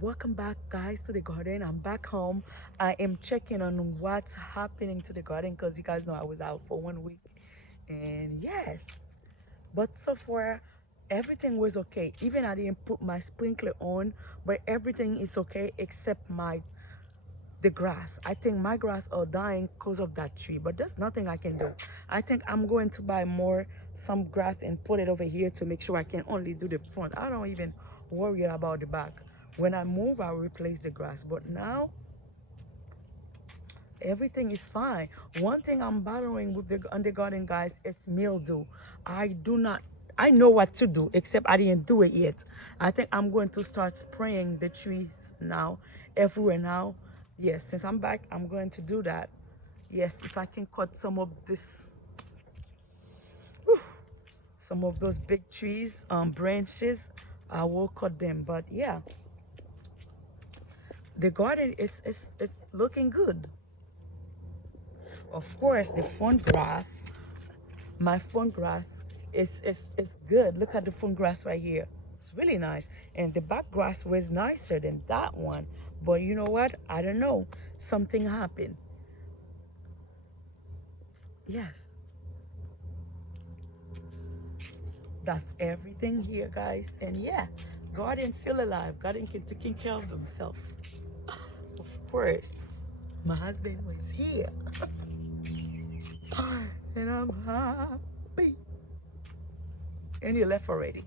Welcome back, guys, to the garden. I'm back home. I am checking on what's happening to the garden because you guys know I was out for 1 week. And yes, but so far everything was okay. Even I didn't put my sprinkler on, but everything is okay except the grass. I think my grass are dying because of that tree, but there's nothing I can do. I think I'm going to buy some grass and put it over here to make sure I can only do the front. I don't even worry about the back. When I move, I'll replace the grass, but now everything is fine. One thing I'm battling with the on the garden, guys, is mildew. I do not I know what to do, except I didn't do it yet. I think I'm going to start spraying the trees now, everywhere now. Yes, since I'm back, I'm going to do that. Yes, if I can cut some of those big trees, branches, I will cut them. But yeah, the garden is looking good. Of course, the front grass, my front grass is good. Look at the front grass right here. It's really nice. And the back grass was nicer than that one. But you know what? I don't know. Something happened. Yes, that's everything here, guys. And yeah, garden's still alive. Garden can taking care of themselves. Of course, my husband was here. And I'm happy. And he left already.